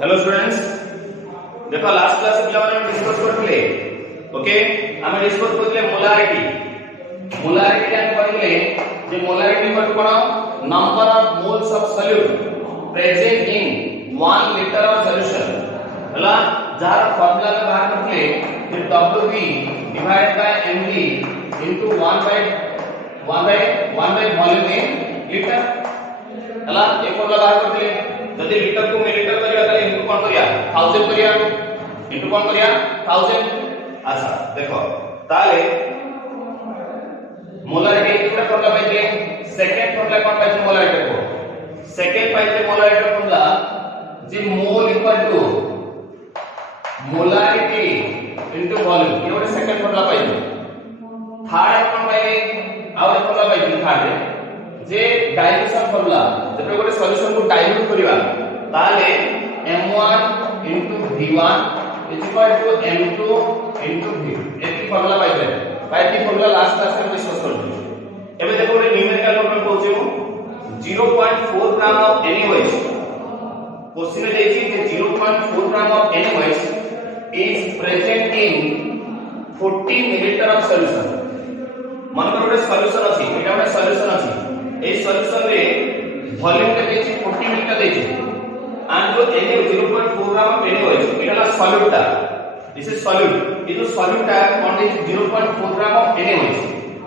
Hello students, देखो last class पिला माने डिस्कस करथिले। ओके, आमे डिस्कस करथिले मोलारिटी। मोलारिटी आमे कहले जे मोलारिटी कोन कोन number of moles of solute present in 1 litre of solution हला जार फार्मूला में बाहर करथिले जे Wv divided by Mv into 1 by volume in litre हला एक फार्मूला बाहर करथिले। जदि लीटर को मिलीलीटर करिया ताले इनटू कोन करिया 1000 करिया इनटू कोन करिया 1000। अच्छा देखो ताले मोलारिटी कितना फॉर्मूला पाइले सेकंड फॉर्मूला कोन पाइले मोलारिटी को सेकंड पाइले मोलारिटी फॉर्मूला जे mole equal to molarity into volume ये ଗୋଟେ सेकंड फॉर्मूला पाइले। थर्ड कोन पाइले और फॉर्मूला पाइले थर्ड जे डाइल्यूशन फॉर्मूला जब गोटे सॉल्यूशन को डाइल्यूट करिवा ताले m1 v1 m2 v एती फॉर्मूला पाइबे पाइती फॉर्मूला लास्ट क्लास में डिस्कस करथि। एबे देखो गोटे न्यूमेरिकल प्रॉब्लम कहूची हूं 0.4 ग्राम ऑफ NaOH क्वेश्चन में देछि जे 0.4 gram of NaOH is present in 40 millilitre of solution. मन कर गोटे सॉल्यूशन अछि एटा गोटे सॉल्यूशन अछि ए सॉल्यूशन रे वॉल्यूम के देछि 40 मिलीलीटर देछि एंड जो Na 0.4 ग्राम ऑफ NaOH एटा ला सॉल्यूट ता दिस इज सॉल्यूट। ये जो सॉल्यूट ता कोन देछि 0.4 ग्राम ऑफ NaOH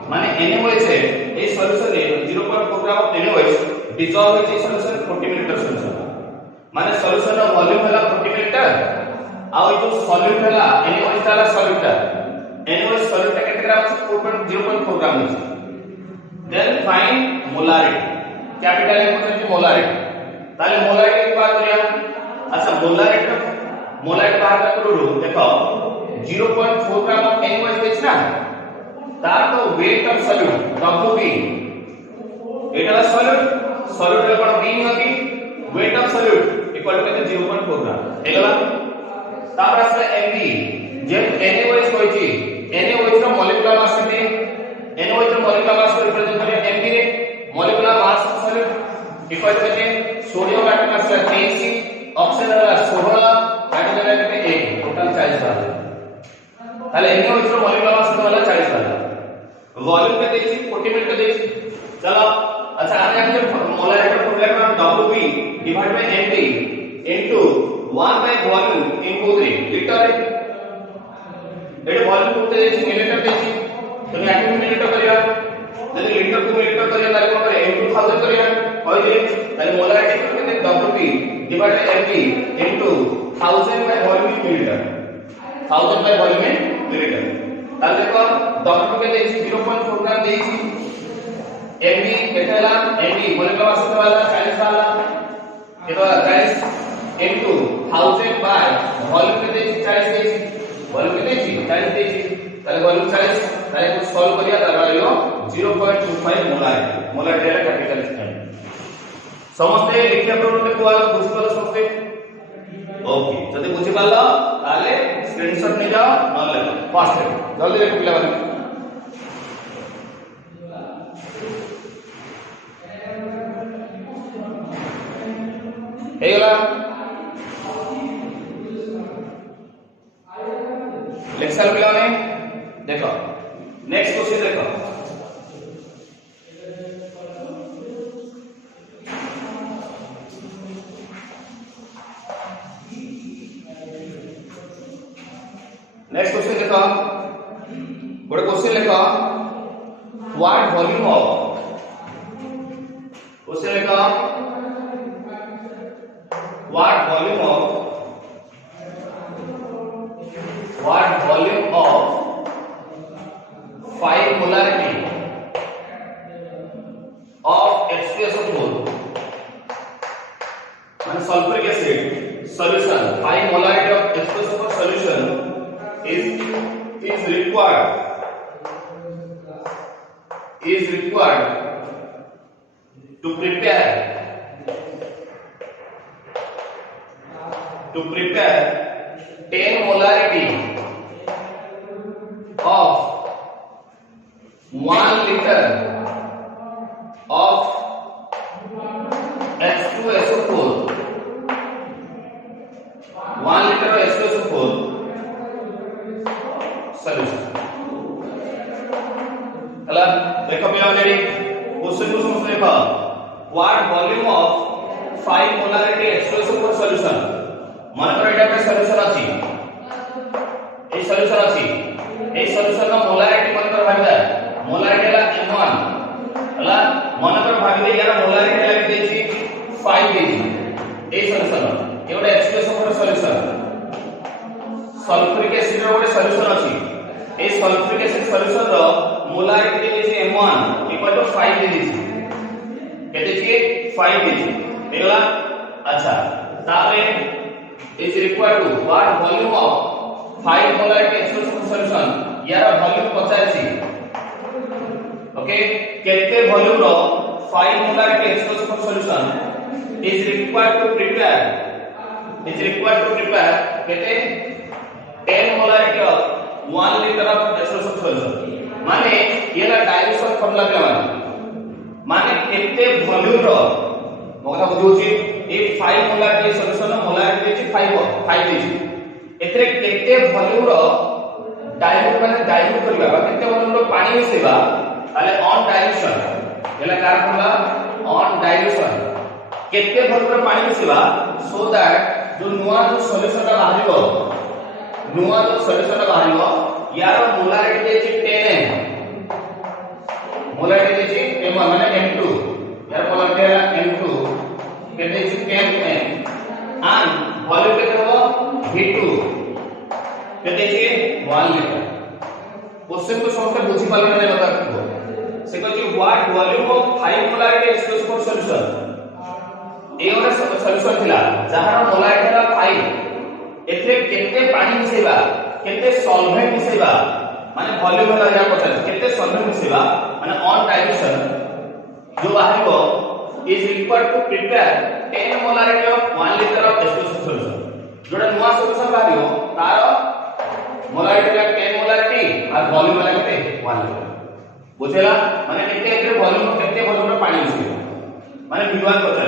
माने NaOH है ए सॉल्यूशन रे 0.4 ग्राम ऑफ NaOH डिसॉल्व होछि सॉल्यूशन 40 मिलीलीटर सॉल्यूशन माने सॉल्यूशन रो वॉल्यूम हला 40 मिलीलीटर आ जो सॉल्यूट हला NaOH ता ला सॉल्यूट ता NaOH सॉल्यूट ता केते ग्राम अछि 0.4 ग्राम अछि। Then find molarity capital M होते मोलारिटी ताले मोलारिटी की बात करिया। अच्छा मोलारिटी बाहर करू देखो 0.4 ग्राम ऑफ NaOH देछ ना तार तो वेट ऑफ सॉल्यूट Wb एटा सॉल्यूट रे कोन b होती weight of solute equal to केते 0.4 ग्राम हेला तापर आसे Mv जे NaOH होइची NaOH रो मॉलिक्यूलर मास केते NaOH रो मॉलिक्यूलर मास को रिप्रेजेंट करिया Mv रे molecular mass of solute equal to केते sodium atom mass 23 oxygen 16 hydrogen atom 1 total 40 बार ताले NaOH रो मॉलिक्यूलर मास केते वाला 40 बार वॉल्यूम केते देछि 40 मिलीलीटर देछि। चलो अच्छा आने आके मोलारिटी फॉर्मूला का Wb divide by Mv into 1 by volume into 3 litre Ete volume को देछि मिलीलीटर देछि तो 80 मिलीलीटर करिया जदि लीटर को मिलीलीटर करिया ताले कोन करे इनटू 1000 करिया होइले ताले मोलारिटी को केते Wb divide by Mv into 1000 by volume in millilitre 1000 by volume in millilitre ताले देखो Wb के देछि 0.4 ग्राम देछि Mv केतेला Mv मॉलिक्यूलर मास केते वाला 40 वाला केते 40 इनटू 1000 बाय वॉल्यूम के देछि 40 देछि वॉल्यूम के देछि 40 देछि ताले वॉल्यूम 40 ताले को सॉल्व करिया तारा लियो 0.25 मोलारिटी रे कैपिटल स्टैंड समस्त लिखिया प्रवृत्ति को आलो बुझ पालो समस्त। ओके जदि बुझि पालो ताले स्क्रीनशॉट ले जाओ नले फास्ट जल्दी लेख पिला माने हेला लेक्चर पिला माने देखो नेक्स्ट क्वेश्चन देखो नेक्स्ट क्वेश्चन देखो गोटे क्वेश्चन लिखो व्हाट वॉल्यूम ऑफ क्वेश्चन लिखो what volume of 5 molarity of H2SO4 and sulfuric acid solution 5 molarity of H2SO4 solution is required to prepare 10 molarity of 1 liter of हला देखो पिला ready question को समझ देखो what volume of 5 molarity H2SO4 solution मन कर एटा पे सॉल्यूशन अछि ए सॉल्यूशन अछि ए सॉल्यूशन नो मोलारिटी मन कर भागदा मोलारिटी ला m1 हला मन कर भाग दे यार मोलारिटी ला देछि 5 देछि ए सॉल्यूशन एवडा H2SO4 सॉल्यूशन सल्फ्यूरिक एसिड रो ଗୋଟେ सॉल्यूशन अछि ए सल्फ्यूरिक एसिड सॉल्यूशन रो मोलारिटी देछि m1 इक्वल टू 5 देछि केते छी 5 देछि देखला अच्छा तारे is required to what volume of 5 molarity H2SO4 solution यार वॉल्यूम पचासी ओके केते वॉल्यूम रो 5 molarity H2SO4 solution is required to prepare केते 10 molarity of 1 litre of H2SO4 solution माने येला डाइल्यूशन फॉर्मूला पे माने केते वॉल्यूम रो मोगा बुझुची ए 5 मोलारिटी सॉल्यूशन मोलारिटी अछि 5 देछि एतरे केते वॉल्यूम रो डाइल्यूट माने डाइल्यूट करबा केते वॉल्यूम रो पानी मिसेबा ताले ऑन डाइल्यूशन येला कार फॉर्मूला ऑन डाइल्यूशन केते वॉल्यूम रो पानी मिसेबा सो दैट जो नुवा जो सॉल्यूशन ता बाहरिबो नुवा जो सॉल्यूशन ता बाहरिबो यार मोलारिटी देछि 10 मोलारिटी देछि m1 माने m2 यार मोलारिटी है m2 केते देछि 10 m and वॉल्यूम केते हो v2 केते देछि 1 लीटर क्वेश्चन को समझ बुझी पाले नै बता को से कहछि what volume of 5 molarity H2SO4 solution ए ओरा सॉल्यूशन थिला जहार मोलारिटी रा 5 एथे केते पानी मिसेबा केते सॉल्वेंट मिसेबा माने वॉल्यूम ला या पता केते सॉल्वेंट मिसेबा माने ऑन डाइल्यूशन जो बाहरिबो is required to prepare 10 molarity of 1 litre of H2SO4 solution जोडा नुवा सॉल्यूशन बाहरिबो तार मोलारिटी ला 10 मोलारिटी और वॉल्यूम ला केते 1 लीटर बुझेला माने केते एते वॉल्यूम रा पानी मिसेबा माने v1 पता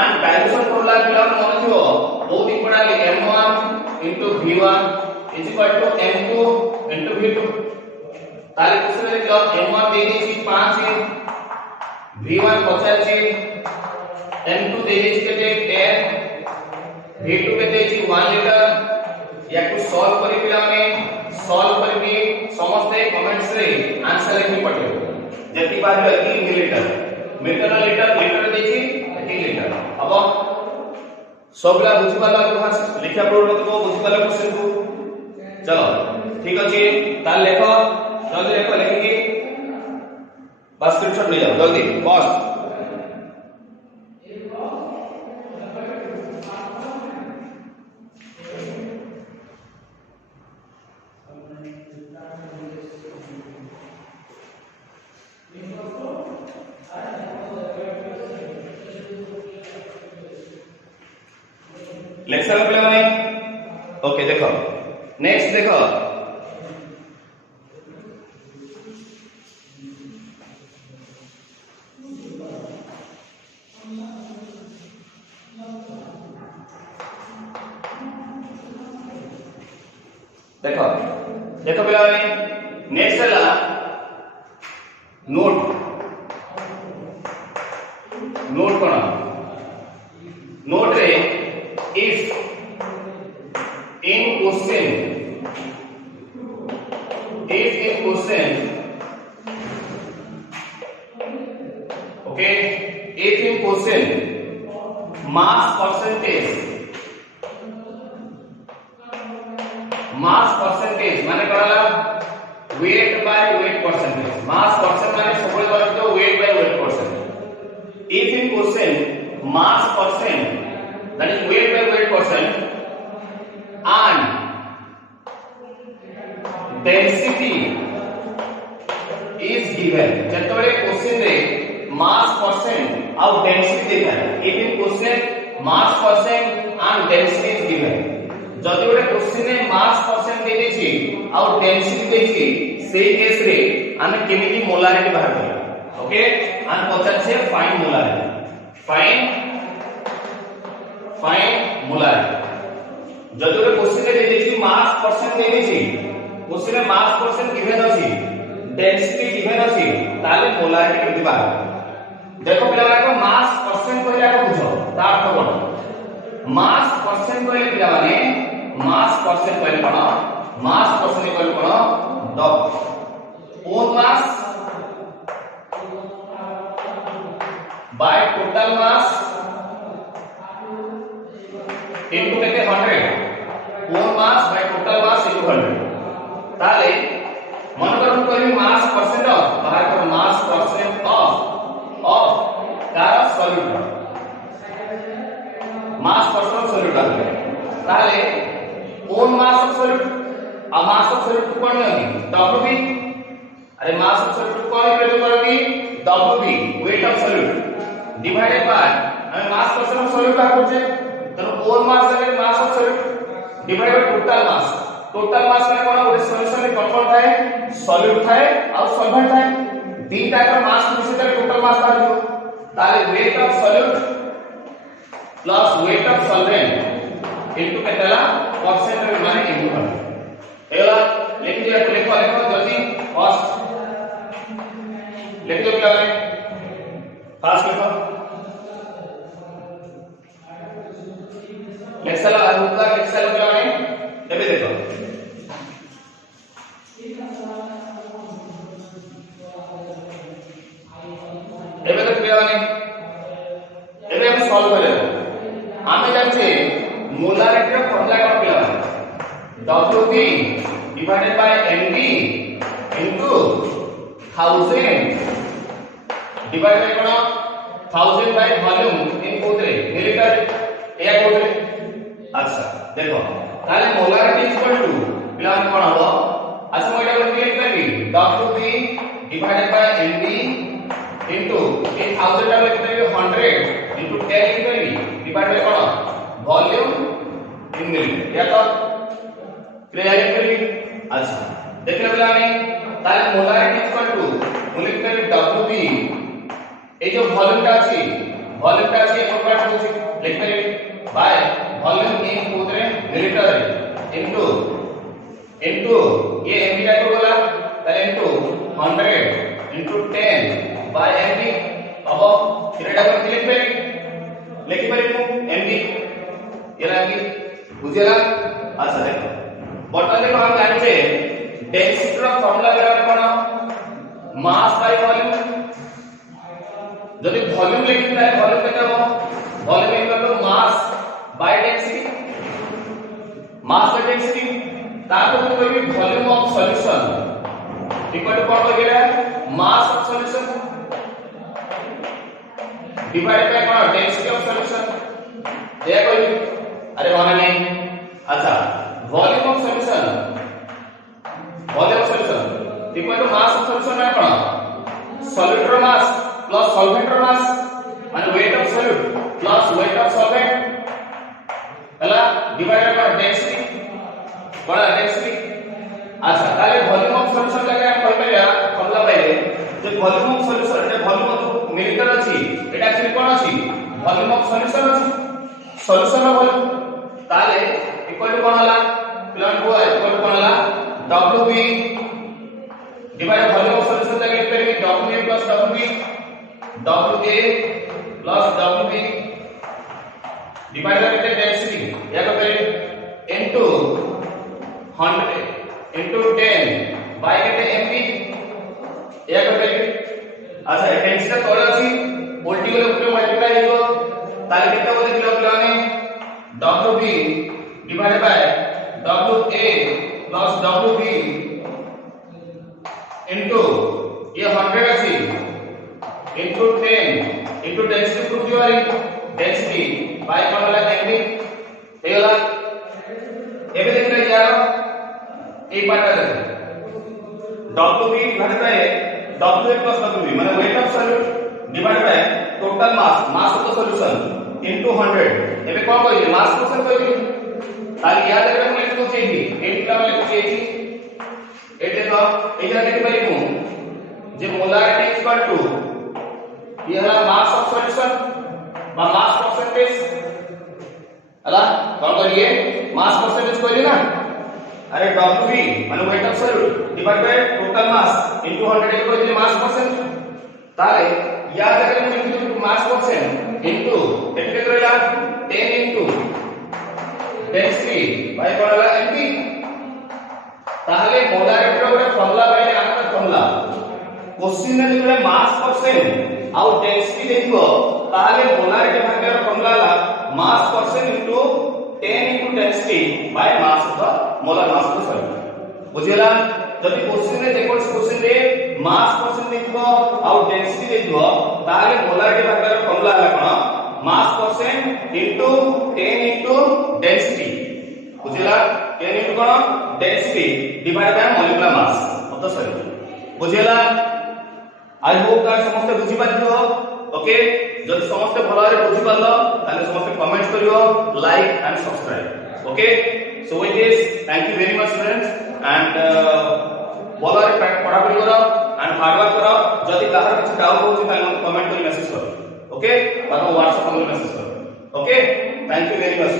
and dilution formula पिला मन थियो बहुत इंपोर्टेंट है m1 into v1 is equal to m2 into v2 ताले क्वेश्चन में जो m1 दे दी 5 है v1 50 है m2 दे दी केते 10 v2 के दे दी 1 लीटर या को सॉल्व करी पिला माने सॉल्व करके समस्त कमेंट्स रे आंसर लिखि पड़े जति बार 3 मीटर लीटर देछि 3 लीटर अब सबला बुझि वाला को लिखा पड़ो तो बुझि वाला क्वेश्चन को चलो ठीक अछि ता लेखो जल्दी लेखो लिखि बस स्क्रीनशॉट ले जाओ जल्दी फास्ट लेक्चर पे भाई ओके देखो नेक्स्ट देखो देखो देखो पे भाई नेक्स्ट है नोट कोन नोट रे if in question okay if in question mass percentage माने कराला weight by weight percentage mass percent माने सबले बात तो weight by weight percent if in question mass percent that is weight by weight percent and density is given जतबे question रे mass percent और density देखा if in question mass percent and density is given जदि गोटे question रे mass percent दे देछि और density देछि सेही केस रे हम केमिति मोलारिटी बाहर करिया ओके and पचास से फाइंड मोलारिटी फाइंड मोलारिटी जदि गोटे क्वेश्चन रे दे देछि मास परसेंट दे देछि क्वेश्चन रे मास परसेंट गिवन अछि डेंसिटी गिवन अछि ताले मोलारिटी लिखिबा देखो पिला को मास परसेंट कहले को बुझो ता अर्थ कोन मास परसेंट कहले पिला माने मास परसेंट कहले कोन मास परसेंट कहले कोन the own mass by total mass into केते 100 own mass by total mass into 100 ताले मन कर हम कहबी मास परसेंट ऑफ बाहर कर मास परसेंट ऑफ कार सॉल्यूट मास परसेंट सॉल्यूट आले ताले ओन मास ऑफ सॉल्यूट आ मास ऑफ सॉल्यूट कोन नहीं डब्ल्यूबी अरे मास ऑफ सॉल्यूट कोन वैल्यू करबी W B weight of solute divided by हम मास परसेंट ऑफ सॉल्यूट का पूछे तो ओन मास है मास of solute divided bye total मास माने कोन गोटे सॉल्यूशन रे कोन थाए सॉल्यूट थाए और सॉल्वेंट थाए तीन टाइप मास मिसे तर टोटल मास बाजो ताले weight of solute plus weight of solvent into केतला परसेंट माने इनटू एला लिख दिया लिखो जल्दी फर्स्ट लिख दो क्या है फास्ट लिखो लेक्चर आउटका लेक्चर क्या है एबे देखो एबे तो क्लियर है एबे हम सॉल्व करे हमें जानछे मोलारिटी रो फॉर्मूला का clear WB divided by MB into 1000 divide by कोन 1000 बाय वॉल्यूम इन कोतरे मिलीलीटर या कोतरे अच्छा देखो ताले मोलारिटी इक्वल टू प्लस कोन हो अच्छा मैं एटा क्लियर करबी WB divided by MB into in 1000 टा लिख देबी 100 इनटू 10 लिख देबी डिवाइड बाय कोन वॉल्यूम इन मिलीलीटर या तो क्लियर करबी अच्छा देखले बेला नहीं ताले मोलारिटी इक्वल टू लिख देबी WB ए जो वॉल्यूम का अछि एक पार्ट होछि लिख देबी बाय वॉल्यूम इन कोतरे मिलीलीटर इनटू ये एमबी का बोला ताले इनटू 100 इनटू 10 बाय एमबी अब इरेटा कर लिख पारी एमबी एला की बुझेला अच्छा देखो बटन देखो हम जानि छे डेंसिटी रो फार्मूला बेरा कोन मास बाय वॉल्यूम जदि वॉल्यूम लिखि जाय वॉल्यूम केते हो volume equal to mass by density ताको तो कोई volume of solution equal to कोन हो गया mass of solution divide by कोन डेंसिटी ऑफ सॉल्यूशन ये कोई अरे माने नहीं अच्छा volume of solution equal to mass of solution है कोन solute mass plus solvent mass माने weight of solute plus weight of solvent हला डिवाइडेड बाय डेंसिटी बड़ा डेंसिटी अच्छा ताले वॉल्यूम ऑफ सॉल्यूशन लगे हम कहि परिया फॉर्मूला पाइले जे वॉल्यूम ऑफ सॉल्यूशन जे वॉल्यूम ऑफ मिलीलीटर अछि एटा एक्चुअली कोन अछि वॉल्यूम ऑफ सॉल्यूशन अछि सॉल्यूशन ऑफ वॉल्यूम ताले इक्वल टू कोन हला प्लस को इक्वल टू कोन हला WB divide volume of solution लगे करेंगे WA plus WB WA plus WB divide करते डेंसिटी या को करें इनटू 100 इनटू 10 बाय केते MB या को करें अच्छा डेंसिटी तोड़ अछि उल्टी वाले ऊपर मल्टीप्लाई हो ताले केते बोले किलो ने WB divide by WA plus WB into ये 100 अछि इनटू 10 इनटू डेंसिटी प्रूफ दिवारी डेंसिटी बाय कोन वाला MB एला एबे देख ले जाओ एक बात है WB divide by WA plus WB माने weight of solute divide by total mass of the solution into 100 एबे कोन कहिए मास परसेंट कहिए ताली याद रखले हम लिख दो चाहिए 8 का लिख चाहिए 8 देखो एजा लिख परिमु जे मोलारिटी इक्वल टू ये हला मास ऑफ सॉल्यूशन बा मास परसेंटेज हला कोन करिए मास परसेंटेज करिए ना अरे Wv माने weight of solute divided by total mass into 100 equal to mass percent ताले या जगह में into mass percent into केते रहला 10 into density by कोनला mp ताले मोलारिटी रो फॉर्मूला पाइले आमर फॉर्मूला क्वेश्चन ने जेबे मास परसेंट आउ डेंसिटी देखिबो ताले मोलारिटी भागेर formula La mass percent into 10 into density by mass of the molar mass of the solute बुझिला जदि क्वेश्चन ने जेकोस क्वेश्चन रे मास परसेंट देखिबो आउ डेंसिटी देखिबो ताले मोलारिटी भागेर फॉर्मूला ला कोन mass percent into 10 into density बुझिला 10 into कोन density divided by molecular mass of the solute बुझिला आई होप दैट समस्त बुझि पाछो ओके जदि समस्त भलो रे बुझि पालो ताले समस्त कमेंट करियो like and subscribe okay so with this thank you very much friends and भलो रे पढ़ा करियो एंड हार्ड वर्क करो जदि काहर किछ डाउट होछि ताले कमेंट करि मेसेज करो ओके बारो व्हाट्सएप पर मेसेज करो okay thank you very much.